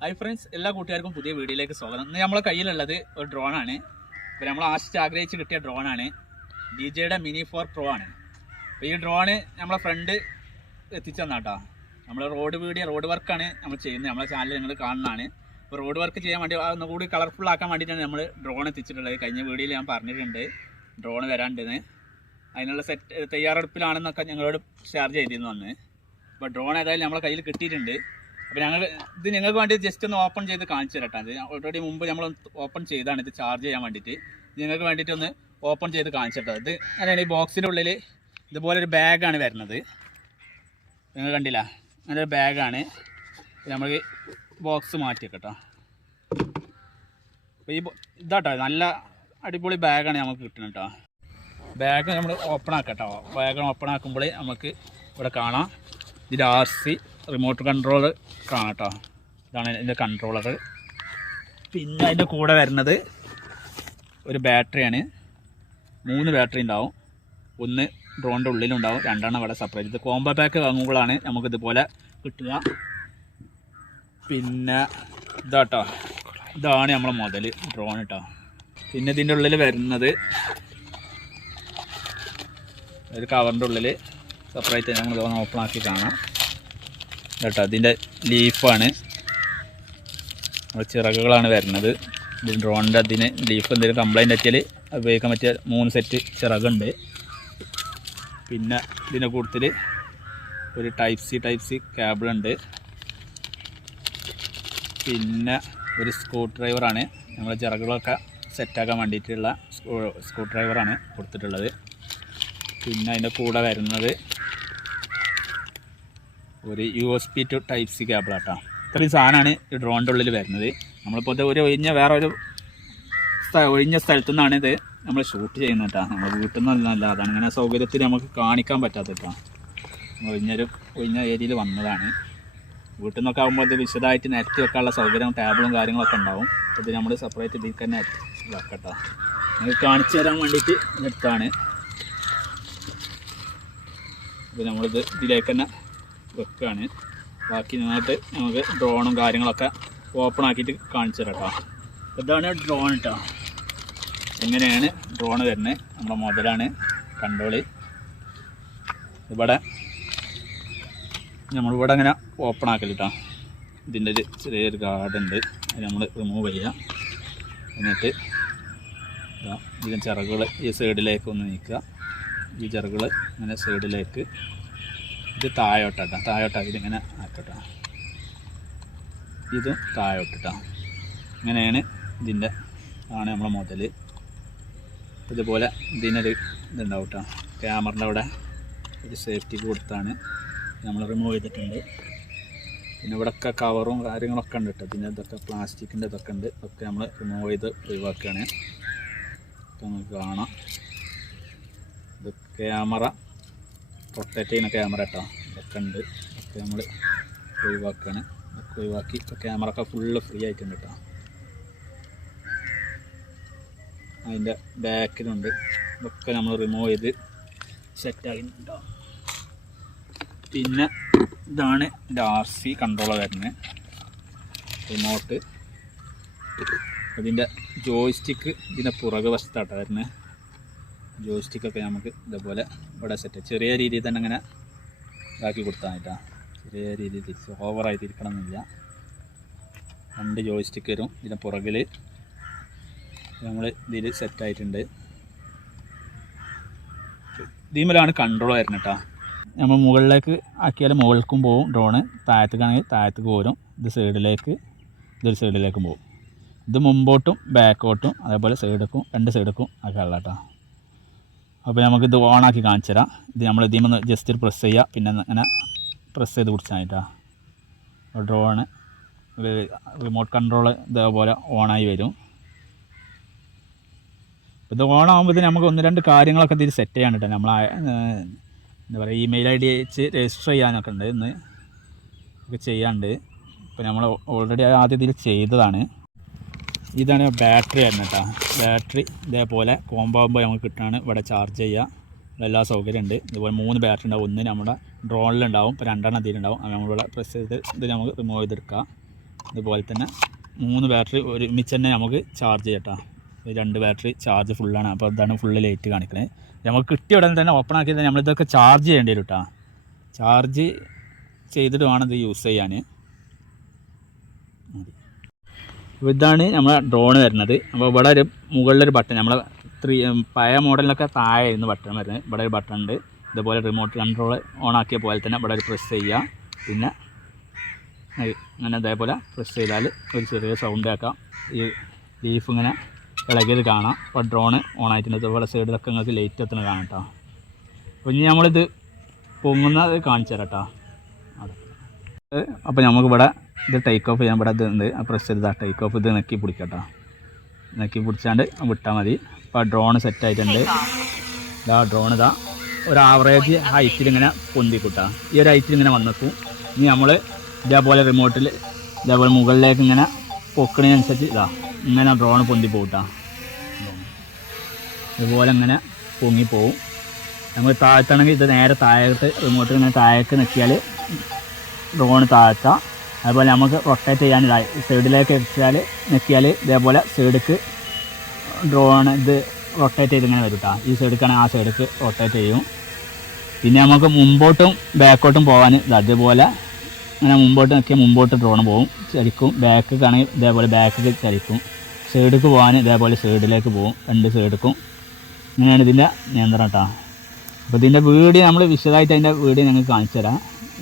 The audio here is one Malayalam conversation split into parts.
ഹായ് ഫ്രണ്ട്സ് എല്ലാ കൂട്ടുകാർക്കും പുതിയ വീഡിയോയിലേക്ക് സ്വാഗതം. ഇന്ന് നമ്മളെ കയ്യിലുള്ളത് ഒരു ഡ്രോണാണ് ഇപ്പോൾ നമ്മൾ ആശിച്ച് ആഗ്രഹിച്ച് കിട്ടിയ ഡ്രോണാണ് ഡി ജെയുടെ മിനി ഫോർ പ്രോ ആണ്. അപ്പോൾ ഈ ഡ്രോണ് നമ്മളെ ഫ്രണ്ട് എത്തിച്ചു തന്നാട്ടോ നമ്മൾ റോഡ് വീഡിയോ റോഡ് വർക്കാണ് നമ്മൾ ചെയ്യുന്നത്. നമ്മളെ ചാനൽ നിങ്ങൾ കാണുന്നതാണ്. അപ്പോൾ റോഡ് വർക്ക് ചെയ്യാൻ വേണ്ടി ഒന്നുകൂടി കളർഫുൾ ആക്കാൻ വേണ്ടിയിട്ടാണ് നമ്മൾ ഡ്രോൺ എത്തിച്ചിട്ടുള്ളത്. കഴിഞ്ഞ വീഡിയോയിൽ ഞാൻ പറഞ്ഞിട്ടുണ്ട് ഡ്രോൺ വരാണ്ടെന്ന്. അതിനുള്ള സെറ്റ് തയ്യാറെടുപ്പിലാണെന്നൊക്കെ ഞങ്ങളോട് ഷെയർ ചെയ്തിരുന്നു അന്ന്. അപ്പോൾ ഡ്രോൺ ഏതായാലും നമ്മളെ കയ്യിൽ കിട്ടിയിട്ടുണ്ട്. അപ്പോൾ ഞങ്ങൾ ഇത് നിങ്ങൾക്ക് വേണ്ടി ജസ്റ്റ് ഒന്ന് ഓപ്പൺ ചെയ്ത് കാണിച്ചു തരട്ടാ. ഓൾറെഡി മുമ്പ് നമ്മൾ ഓപ്പൺ ചെയ്താണ്. ഇത് ചാർജ് ചെയ്യാൻ വേണ്ടിയിട്ട്. നിങ്ങൾക്ക് വേണ്ടിയിട്ട് ഒന്ന് ഓപ്പൺ ചെയ്ത് കാണിച്ചു തരട്ടെ. ഇത് അങ്ങനെയാണ് ഈ ബോക്സിന്റെ ഉള്ളിൽ ഇതുപോലെ ഒരു ബാഗാണ് വരുന്നത്. നിങ്ങൾ കണ്ടില്ല? അങ്ങനെ ഒരു ബാഗാണ് നമ്മൾ ബോക്സ് മാറ്റി കേട്ടോ അപ്പോൾ ഈ ഇതാട്ടോ നല്ല അടിപൊളി ബാഗാണ് നമുക്ക് കിട്ടുന്നത് കേട്ടോ. ബാഗ് നമ്മൾ ഓപ്പൺ ആക്കട്ടോ. ബാഗ് ഓപ്പൺ ആക്കുമ്പോൾ നമുക്ക് ഇവിടെ കാണാം. ഇതിൽ ആർ സി റിമോട്ട് കൺട്രോളർ കാണാം കേട്ടോ ഇതാണ് ഇതിന്റെ കൺട്രോളർ പിന്നെ അതിന്റെ കൂടെ വരുന്നത് ഒരു ബാറ്ററിയാണ് മൂന്ന് ബാറ്ററി ഉണ്ടാവും. ഒന്ന് ഡ്രോണിന്റെ ഉള്ളിലുണ്ടാവും. രണ്ടെണ്ണം ഇവിടെ സെപ്പറേറ്റ് ഇത് കോംബോ പാക്ക് വാങ്ങുമ്പോഴാണ് നമുക്ക് ഇതുപോലെ കിട്ടുക. പിന്നെ ഇതാട്ടോ. ഇതാണ് നമ്മളെ മുതൽ ഡ്രോൺ കേട്ടോ പിന്നെ ഇതിന്റെ ഉള്ളിൽ വരുന്നത് ഒരു കവറിന്റെ ഉള്ളിൽ സെപ്പറേറ്റ് ഞങ്ങൾ ഓപ്പൺ ആക്കി കാണാം. കേട്ടോ അതിന്റെ ലീഫാണ്. ചിറകുകളാണ് വരുന്നത്. ഇത് ഡ്രോണിന്റെ അതിന് ലീഫ് എന്തെങ്കിലും കംപ്ലയിന്റ് പറ്റിയാൽ ഉപയോഗിക്കാൻ പറ്റിയ മൂന്ന് സെറ്റ് ചിറകുണ്ട്. പിന്നെ ഇതിന്റെ കൂട്ടത്തിൽ ഒരു ടൈപ്പ് സി ടൈപ്പ് സി കേബിളുണ്ട് പിന്നെ ഒരു സ്ക്രൂ ഡ്രൈവറാണ് നമ്മൾ ചിറകുകളൊക്കെ സെറ്റാക്കാൻ വേണ്ടിയിട്ടുള്ള സ്ക്രൂ ഡ്രൈവറാണ് കൊടുത്തിട്ടുള്ളത്. പിന്നെ അതിന്റെ കൂടെ വരുന്നത് ഒരു U S B two type C കേബിളാട്ടോ ഇത്രയും സാധനമാണ് ഈ ഡ്രോണിന്റെ ഉള്ളിൽ വരുന്നത്. നമ്മളിപ്പോൾ ഒരു ഒഴിഞ്ഞ വേറെ ഒരു ഒഴിഞ്ഞ സ്ഥലത്തു നിന്നാണ് ഇത് നമ്മൾ ഷൂട്ട് ചെയ്യുന്നത് കേട്ടോ നമ്മൾ വീട്ടിൽ നിന്നല്ല അതാണ് അങ്ങനെ സൗകര്യത്തിൽ നമുക്ക് കാണിക്കാൻ പറ്റാത്ത കേട്ടോ ഒഴിഞ്ഞൊരു ഒഴിഞ്ഞ ഏരിയയിൽ വന്നതാണ്. വീട്ടിൽ നിന്നൊക്കെ ആകുമ്പോൾ ഇത് വിശദമായിട്ട് നെറ്റ് വെക്കാനുള്ള സൗകര്യം ടേബിളും കാര്യങ്ങളൊക്കെ ഉണ്ടാവും. ഇത് നമ്മൾ സെപ്പറേറ്റ് ഇതിൽ തന്നെ വെക്കട്ടോ നിങ്ങൾക്ക് കാണിച്ചു തരാൻ വേണ്ടിയിട്ട് എടുത്താണ്. ഇത് നമ്മളിത് ഇതിലേക്ക് തന്നെ വെക്കുകയാണ് ബാക്കി നിന്നിട്ട് നമുക്ക് ഡ്രോണും കാര്യങ്ങളൊക്കെ ഓപ്പൺ ആക്കിയിട്ട് കാണിച്ചു തരാം കേട്ടോ ഇതാണ് ഡ്രോൺ കേട്ടോ എങ്ങനെയാണ് ഡ്രോൺ വരുന്നത്. നമ്മുടെ മുതലാണ്. കണ്ടോളി. ഇവിടെ നമ്മളിവിടെ അങ്ങനെ ഓപ്പൺ ആക്കൽ കേട്ടോ ഇതിന്റെ ഒരു ചെറിയൊരു ഗാർഡ് ഉണ്ട്. അത് നമ്മൾ റിമൂവ് ചെയ്യുക എന്നിട്ട് ഇതാ ഇതിന്റെ ചിറകുകൾ ഈ സൈഡിലേക്ക് ഒന്ന് നീക്കുക. ഈ ചിറകുകൾ ഇങ്ങനെ സൈഡിലേക്ക് ഇത് താഴോട്ടാ താഴോട്ടാ ഇതിങ്ങനെ ആക്കട്ടോ. ഇത് താഴോട്ടിട്ടോ ഇങ്ങനെയാണ് ഇതിന്റെ ആണ് നമ്മളെ മുതൽ. ഇതുപോലെ ഇതിനൊരു ഇതുണ്ടാവും കേട്ടോ ക്യാമറിന്റെ അവിടെ ഒരു സേഫ്റ്റി കൊടുത്താണ്. നമ്മൾ റിമൂവ് ചെയ്തിട്ടുണ്ട്. പിന്നെ ഇവിടെയൊക്കെ കവറും കാര്യങ്ങളൊക്കെ ഉണ്ട് കേട്ടോ പിന്നെ ഇതൊക്കെ പ്ലാസ്റ്റിക്കിന്റെ ഇതൊക്കെ ഉണ്ട്. ഒക്കെ നമ്മൾ റിമൂവ് ചെയ്ത് ഒഴിവാക്കുകയാണ്. നമുക്ക് കാണാം. ഇത് ക്യാമറ റൊട്ടേറ്റ് ചെയ്യുന്ന ക്യാമറ കേട്ടോ ഒക്കെ ഉണ്ട്. ഒക്കെ നമ്മൾ ഒഴിവാക്കുകയാണ് ഒക്കെ ഒഴിവാക്കി ഇപ്പോൾ ക്യാമറ ഒക്കെ ഫുള്ള് ഫ്രീ ആയിട്ടുണ്ട് കേട്ടോ അതിന്റെ ബാക്കിലുണ്ട് ഇതൊക്കെ നമ്മൾ റിമൂവ് ചെയ്ത് സെറ്റാക്കിട്ടോ പിന്നെ ഇതാണ് ഡാർസി ആർ സി കൺട്രോളർ വരുന്നത്. റിമോട്ട് അതിന്റെ ജോയ്സ്റ്റിക്ക് ഇതിന്റെ പുറകെ വശത്താട്ടോ വരുന്നത്. ജോയ്സ്റ്റിക്കൊക്കെ നമുക്ക് ഇതേപോലെ ഇവിടെ സെറ്റ് ചെറിയ രീതിയിൽ തന്നെ അങ്ങനെ ഇതാക്കി കൊടുത്താൽ ചെറിയ രീതിയിൽ തിരിച്ച് ഓവറായി തിരിക്കണം എന്നില്ല രണ്ട് ജോയിസ്റ്റിക്ക് വരും ഇതിന്റെ പുറകിൽ നമ്മൾ ഇതിൽ സെറ്റായിട്ടുണ്ട് ഇതിമലാണ് കൺട്രോൾ വരുന്നത് കേട്ടോ നമ്മൾ മുകളിലേക്ക് ആക്കിയാൽ മുകൾക്കും പോകും ഡ്രോണ് താഴത്തേക്കാണെങ്കിൽ താഴത്തേക്ക് പോരും. ഇത് സൈഡിലേക്ക് ഇതൊരു സൈഡിലേക്കും പോകും ഇത് മുമ്പോട്ടും ബാക്കോട്ടും അതേപോലെ സൈഡിലേക്കും രണ്ട് സൈഡിലേക്കും ആക്കാനുള്ള കേട്ടോ അപ്പോൾ നമുക്കിത് ഓണാക്കി കാണിച്ചു തരാം. ഇത് നമ്മൾ ഇതിൽ ജസ്റ്റ് ഒരു പ്രസ് ചെയ്യുക. പിന്നെ അങ്ങനെ പ്രസ് ചെയ്ത് പിടിച്ചാൽ ഡ്രോണ് റിമോട്ട് കൺട്രോൾ ഇതേപോലെ ഓണായി വരും. ഇത് ഓണാകുമ്പോൾ നമുക്ക് ഒന്ന് രണ്ട് കാര്യങ്ങളൊക്കെ ഇതിൽ സെറ്റ് ചെയ്യാൻ കേട്ടോ നമ്മൾ എന്താ പറയുക ഇമെയിൽ ഐ ഡി അയച്ച് രജിസ്റ്റർ ചെയ്യാനൊക്കെ ഉണ്ട് ഇന്ന്. ഒക്കെ ചെയ്യാണ്ട് ഇപ്പോൾ നമ്മൾ ഓൾറെഡി ആദ്യം ഇതിൽ ചെയ്തതാണ്. ഇതാണ് ബാറ്ററി ആയിരുന്നു കേട്ടോ ബാറ്ററി ഇതേപോലെ കോംബോ ആകുമ്പോൾ നമുക്ക് കിട്ടുകയാണ് ഇവിടെ ചാർജ് ചെയ്യുക എല്ലാ സൗകര്യമുണ്ട് ഇതുപോലെ മൂന്ന് ബാറ്ററി ഉണ്ടാവും. ഒന്ന് നമ്മുടെ ഡ്രോണിലുണ്ടാവും ഇപ്പോൾ രണ്ടെണ്ണം ഉണ്ടാവും. അത് നമ്മളിവിടെ പ്രസ് ചെയ്ത് ഇത് നമുക്ക് റിമൂവ് ചെയ്തെടുക്കാം. ഇതുപോലെ തന്നെ മൂന്ന് ബാറ്ററി ഒരുമിച്ച് തന്നെ നമുക്ക് ചാർജ് ചെയ്യട്ടോ. രണ്ട് ബാറ്ററി ചാർജ് ഫുള്ളാണ് അപ്പോൾ ഇതാണ് ഫുള്ള് ലൈറ്റ് കാണിക്കണേ. നമുക്ക് കിട്ടിയ ഉടനെ തന്നെ ഓപ്പൺ ആക്കിയത് നമ്മളിതൊക്കെ ചാർജ് ചെയ്യേണ്ടി വരും കേട്ടോ ചാർജ് ചെയ്തിട്ട് വേണം ഇത് യൂസ് ചെയ്യാൻ അപ്പോൾ ഇതാണ് നമ്മളെ ഡ്രോൺ വരുന്നത്. അപ്പോൾ ഇവിടെ ഒരു മുകളിലൊരു ബട്ടൺ നമ്മളെ ത്രീ പഴയ മോഡലിലൊക്കെ താഴെ ഇരുന്ന് ബട്ടൺ വരുന്നത്. ഇവിടെ ഒരു ബട്ടൺ ഉണ്ട്. ഇതുപോലെ റിമോട്ട് കൺട്രോൾ ഓൺ ആക്കിയ പോലെ തന്നെ ഇവിടെ ഒരു പ്രസ് ചെയ്യുക. പിന്നെ അങ്ങനെ അതേപോലെ പ്രസ് ചെയ്താൽ ഒരു ചെറിയ സൗണ്ട് ആക്കാം ഈ ലീഫ് ഇങ്ങനെ ഇളകിയത് കാണാം. അപ്പോൾ ഡ്രോണ് ഓൺ ആയിട്ടുണ്ട് അതുപോലെ സൈഡിലൊക്കെ നിങ്ങൾക്ക് ലൈറ്റ് എത്തുന്നത് കാണാം കേട്ടോ അപ്പോൾ ഇനി നമ്മളിത് പൊങ്ങുന്നത് കാണിച്ചു തരാം കേട്ടോ അപ്പോൾ നമുക്കിവിടെ ഇത് ടേക്ക് ഓഫ് ചെയ്യാൻ ഇവിടെ ഇത് ഉണ്ട്. പ്രസ് ചെയ്താൽ ടേക്ക് ഓഫ് ഇത് നെക്കി പിടിക്കട്ടോ. നെക്കി പിടിച്ചാണ്ട് വിട്ടാൽ മതി. അപ്പോൾ ഡ്രോൺ സെറ്റ് ആയിട്ടുണ്ട്. ഇതാ ഡ്രോൺ ഇതാ ഒരു ആവറേജ് ഹൈറ്റിൽ ഇങ്ങനെ പൊന്തിക്കൂട്ടാ. ഈ ഒരു ഹൈറ്റിൽ ഇങ്ങനെ വന്നെത്തും ഇനി നമ്മൾ ഇതേപോലെ റിമോട്ടിൽ ഇതേപോലെ മുകളിലേക്ക് ഇങ്ങനെ പൊക്കണതിനനുസരിച്ച് ഇതാ ഇങ്ങനെ ഡ്രോൺ പൊന്തി പോകട്ടാ ഇതുപോലെ ഇങ്ങനെ പൊങ്ങിപ്പോവും നമ്മൾ താഴ്ത്തണമെങ്കിൽ ഇത് നേരെ താഴത്ത് റിമോട്ടിൽ ഇങ്ങനെ താഴേക്ക് നിൽക്കിയാൽ ഡ്രോൺ താഴ്ത്ത. അതുപോലെ നമുക്ക് റൊട്ടേറ്റ് ചെയ്യാനായി സൈഡിലേക്ക് വെച്ചാൽ നെക്കിയാൽ ഇതേപോലെ സൈഡിക്ക് ഡ്രോൺ ഇത് റൊട്ടേറ്റ് ചെയ്ത് ഇങ്ങനെ വരും കേട്ടോ ഈ സൈഡിക്കാണെങ്കിൽ ആ സൈഡിക്ക് റൊട്ടേറ്റ് ചെയ്യും. പിന്നെ നമുക്ക് മുമ്പോട്ടും ബാക്കോട്ടും പോകാൻ ഇത് അതുപോലെ ഇങ്ങനെ മുമ്പോട്ട് നോക്കിയാൽ മുമ്പോട്ട് ഡ്രോൺ പോകും ചലിക്കും. ബാക്കിക്കാണെങ്കിൽ ഇതേപോലെ ബാക്കിൽ ചലിക്കും. സൈഡിലേക്ക് പോകാൻ ഇതേപോലെ സൈഡിലേക്ക് പോകും രണ്ട് സൈഡിക്കും ഇങ്ങനെയാണ് ഇതിന്റെ നിയന്ത്രണം കേട്ടോ അപ്പോൾ ഇതിന്റെ വീഡിയോ നമ്മൾ വിശദമായിട്ട് അതിന്റെ വീഡിയോ ഞങ്ങൾക്ക് കാണിച്ചു തരാം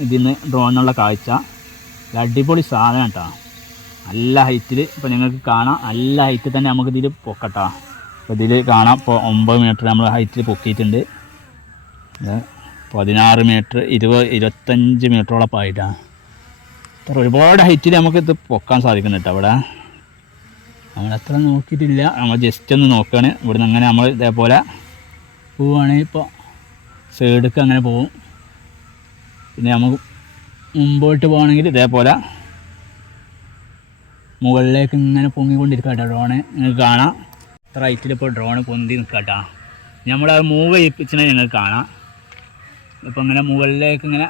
ഇതിന്ന് ഡ്രോണിനുള്ള കാഴ്ച. അടിപൊളി സാധനം കേട്ടോ നല്ല ഹൈറ്റിൽ ഇപ്പോൾ നിങ്ങൾക്ക് കാണാം. നല്ല ഹൈറ്റിൽ തന്നെ നമുക്ക് ഇതിൽ പൊക്കട്ടോ. അപ്പോൾ ഇതിൽ കാണാം. ഇപ്പോൾ ഒമ്പത് മീറ്റർ നമ്മൾ ഹൈറ്റിൽ പൊക്കിയിട്ടുണ്ട്. പതിനാറ് മീറ്റർ ഇരുപത് ഇരുപത്തഞ്ച് മീറ്ററോളം ആയിട്ടാണ് അത്ര ഒരുപാട് ഹൈറ്റിൽ നമുക്ക് ഇത് പൊക്കാൻ സാധിക്കുന്നു കേട്ടോ അവിടെ നമ്മൾ അത്ര നോക്കിയിട്ടില്ല. നമ്മൾ ജസ്റ്റ് ഒന്ന് നോക്കുകയാണ് ഇവിടുന്ന് അങ്ങനെ നമ്മൾ ഇതേപോലെ പോവുകയാണെങ്കിൽ ഇപ്പോൾ സൈഡൊക്കെ അങ്ങനെ പോവും. പിന്നെ നമുക്ക് മുമ്പോട്ട് പോകണമെങ്കിൽ ഇതേപോലെ മുകളിലേക്ക് ഇങ്ങനെ പൊങ്ങിക്കൊണ്ടിരിക്കുക കേട്ടോ ഡ്രോണ് നിങ്ങൾക്ക് കാണാം. ഇത്ര ഹൈറ്റിൽ ഇപ്പോൾ ഡ്രോണ് പൊന്തി നിൽക്കുക കേട്ടോ നമ്മളത് മൂവ് ചെയ്യിപ്പിച്ചതിനെ നിങ്ങൾക്ക് കാണാം. ഇപ്പോൾ ഇങ്ങനെ മുകളിലേക്ക് ഇങ്ങനെ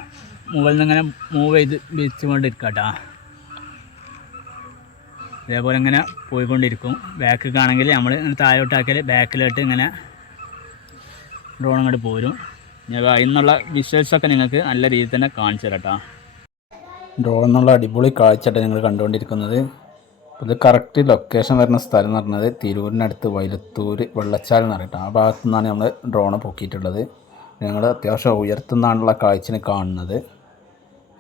മുകളിൽ നിന്ന് ഇങ്ങനെ മൂവ് ചെയ്ത് വെച്ചുകൊണ്ടിരിക്കുക കേട്ടോ ഇതേപോലെ ഇങ്ങനെ പോയിക്കൊണ്ടിരിക്കും. ബാക്കിലാണെങ്കിൽ നമ്മൾ ഇങ്ങനെ താഴോട്ടാക്കിയാൽ ബാക്കിലോട്ട് ഇങ്ങനെ ഡ്രോൺ അങ്ങോട്ട് പോരും. ഞാൻ ഇന്നുള്ള വിഷ്വൽസൊക്കെ നിങ്ങൾക്ക് നല്ല രീതിയിൽ തന്നെ കാണിച്ചു തരാം ഡ്രോൺ എന്നുള്ള അടിപൊളി കാഴ്ചയായിട്ട് നിങ്ങൾ കണ്ടുകൊണ്ടിരിക്കുന്നത്. ഇത് കറക്റ്റ് ലൊക്കേഷൻ വരുന്ന സ്ഥലം എന്ന് പറഞ്ഞത് തിരൂരിനടുത്ത് വൈലത്തൂർ വെള്ളച്ചാൽ എന്ന് പറഞ്ഞിട്ട്. ആ ഭാഗത്തു നിന്നാണ് നമ്മൾ ഡ്രോൺ പൊക്കിയിട്ടുള്ളത്. ഞങ്ങൾ അത്യാവശ്യം ഉയർത്തുന്നാണുള്ള കാഴ്ചന് കാണുന്നത്.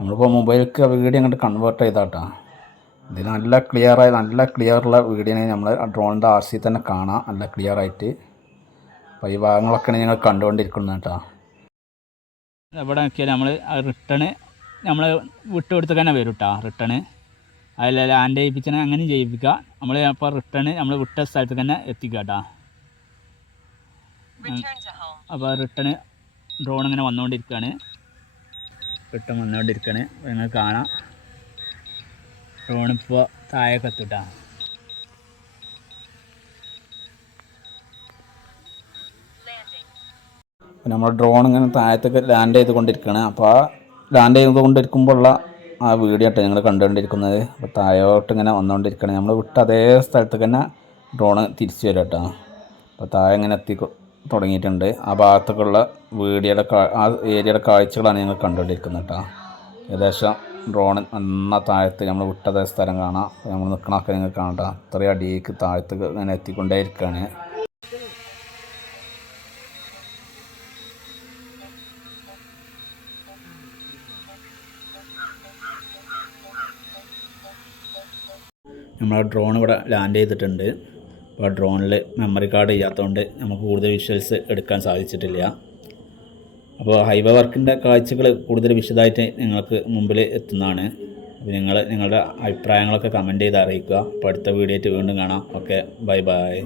നമ്മളിപ്പോൾ മൊബൈലിലേക്ക് വീഡിയോ അങ്ങോട്ട് കൺവേർട്ട് ചെയ്താട്ടാ. ഇത് നല്ല ക്ലിയറായി നല്ല ക്ലിയറുള്ള വീഡിയോ നമ്മൾ ഡ്രോണിന്റെ ആർ സി തന്നെ കാണാം. നല്ല ക്ലിയറായിട്ട് അപ്പോൾ ഈ ഭാഗങ്ങളൊക്കെയാണ് ഞങ്ങൾ കണ്ടുകൊണ്ടിരിക്കുന്നത് കേട്ടോ എവിടെ നോക്കിയാൽ നമ്മൾ റിട്ടേണ് നമ്മൾ വിട്ട് കൊടുത്ത് തന്നെ വരും കേട്ടോ റിട്ടേണ് അതിൽ ലാൻഡ് ചെയ്യിപ്പിച്ചാൽ അങ്ങനെയും ചെയ്യിപ്പിക്കുക. നമ്മൾ അപ്പോൾ റിട്ടേൺ നമ്മൾ വിട്ട സ്ഥലത്ത് തന്നെ എത്തിക്കുക കേട്ടോ അപ്പോൾ റിട്ടേൺ ഡ്രോൺ ഇങ്ങനെ വന്നുകൊണ്ടിരിക്കുകയാണ്. റിട്ടേൺ വന്നുകൊണ്ടിരിക്കുകയാണ്. നിങ്ങൾ കാണാം. ഡ്രോൺ ഇപ്പോൾ എത്തുട്ടാ നമ്മൾ ഡ്രോൺ ഇങ്ങനെ താഴത്തേക്ക് ലാൻഡ് ചെയ്തുകൊണ്ടിരിക്കുകയാണ് അപ്പോൾ ആ ലാൻഡ് ചെയ്തുകൊണ്ടിരിക്കുമ്പോഴുള്ള ആ വീഡിയോ ആട്ടോ ഞങ്ങൾ കണ്ടുകൊണ്ടിരിക്കുന്നത്. അപ്പോൾ താഴോട്ട് ഇങ്ങനെ വന്നുകൊണ്ടിരിക്കുകയാണ് നമ്മൾ വിട്ട അതേ സ്ഥലത്തേക്ക് തന്നെ ഡ്രോണ് തിരിച്ചു വരും കേട്ടോ അപ്പോൾ താഴെ ഇങ്ങനെ എത്തി തുടങ്ങിയിട്ടുണ്ട്. ആ ഭാഗത്തൊക്കെയുള്ള വീഡിയോയുടെ കാ ആ ഏരിയയുടെ കാഴ്ചകളാണ് ഞങ്ങൾ കണ്ടുകൊണ്ടിരിക്കുന്നത് കേട്ടോ ഏകദേശം ഡ്രോൺ നന്ന താഴത്ത് നമ്മൾ വിട്ടതേ സ്ഥലം കാണാം. നമ്മൾ നിൽക്കണമൊക്കെ നിങ്ങൾ കാണാം ട്ടോ. അത്രയും അടിയേക്ക് താഴത്തേക്ക് ഇങ്ങനെ എത്തിക്കൊണ്ടേ ഇരിക്കുകയാണ് നമ്മൾ ഡ്രോൺ ഇവിടെ ലാൻഡ് ചെയ്തിട്ടുണ്ട്. അപ്പോൾ ഡ്രോണിൽ മെമ്മറി കാർഡ് ഇല്ലാത്തതുകൊണ്ട് നമുക്ക് കൂടുതൽ വിഷ്വൽസ് എടുക്കാൻ സാധിച്ചിട്ടില്ല. അപ്പോൾ ഹൈവേ വർക്കിന്റെ കാഴ്ചകൾ കൂടുതൽ വിശദമായിട്ട് നിങ്ങൾക്ക് മുമ്പിൽ എത്തുന്നതാണ്. അപ്പോൾ നിങ്ങൾ നിങ്ങളുടെ അഭിപ്രായങ്ങളൊക്കെ കമന്റ് ചെയ്ത് അറിയിക്കുക. അപ്പോൾ അടുത്ത വീഡിയോ ആയിട്ട് വീണ്ടും കാണാം. Okay bye bye